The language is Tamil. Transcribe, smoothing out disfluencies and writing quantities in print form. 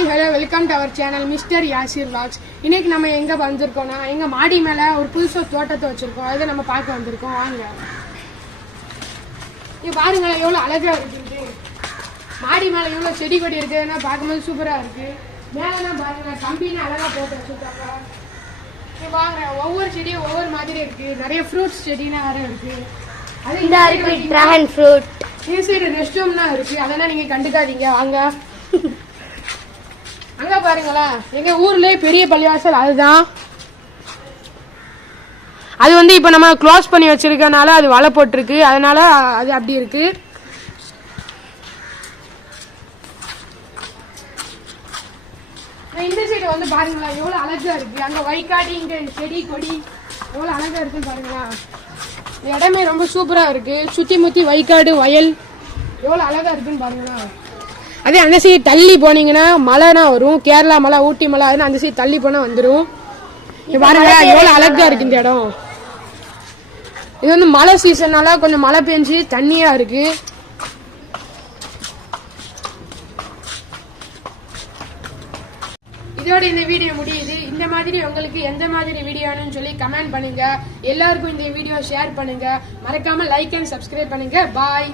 Hi hello welcome to our channel mister Yasir vlogs. இன்னைக்கு நம்ம எங்க வந்திருக்கோம்னா எங்க மாடி மேல ஒரு புதுசா தோட்டத்தை வச்சிருக்கோம். அதை நம்ம பார்க்க வந்திருக்கோம். வாங்க இங்க பாருங்க எவ்வளவு அழகா இருக்கு. மாடி மேல எவ்வளவு செடி கொடி இருக்குன்னா பார்க்கும்போது சூப்பரா இருக்கு. மேலதான் பாருங்க கம்பின்னு அழகா போட்டு வச்சிருக்காங்க. இங்க வாங்க ஒவ்வொரு செடியும் ஒவ்வொரு மாதிரி இருக்கு. நிறைய ஃப்ரூட்ஸ் செடினா வேற இருக்கு. அது இந்த இருக்கு டிராகன் ஃப்ரூட். இந்த சைடு ரெஸ்ட் ரூம்லாம் இருக்கு. அதெல்லாம் நீங்க கண்டுக்காதீங்க. வாங்க அங்க பாருங்களா எங்க ஊர்லயே பெரிய பள்ளிவாசல் அதுதான். அது வந்து இப்ப நம்ம க்ளோஸ் பண்ணி வச்சிருக்கனால அது வலை போட்டிருக்கு. அதனால அது அப்படி இருக்கு. இந்த சைடு வந்து பாருங்களா எவ்வளவு அழகா இருக்கு. அங்க வைக்காடி இங்க செடி கொடி எவ்வளவு அழகா இருக்குன்னு பாருங்களா. இடமே ரொம்ப சூப்பரா இருக்கு. சுத்தி முத்தி வைக்காடு வயல் எவ்வளவு அழகா இருக்குன்னு பாருங்களா. அதே அந்த சைடு தள்ளி போனீங்கன்னா மலைனா வரும். கேரளா மலை ஊட்டி மலை அதுன்னு அந்த சைடு தள்ளி போனா வந்துடும். பாருங்க எவ்வளவு அழகா இருக்கு இந்த இடம். இது வந்து மழை சீசன்னால கொஞ்சம் மழை பெஞ்சு தண்ணியா இருக்கு. இதோட இந்த வீடியோ முடியுது. இந்த மாதிரி உங்களுக்கு எந்த மாதிரி வீடியோன்னு சொல்லி கமெண்ட் பண்ணுங்க. எல்லாருக்கும் இந்த வீடியோ ஷேர் பண்ணுங்க. மறக்காம லைக் அண்ட் சப்ஸ்கிரைப் பண்ணுங்க. பாய்.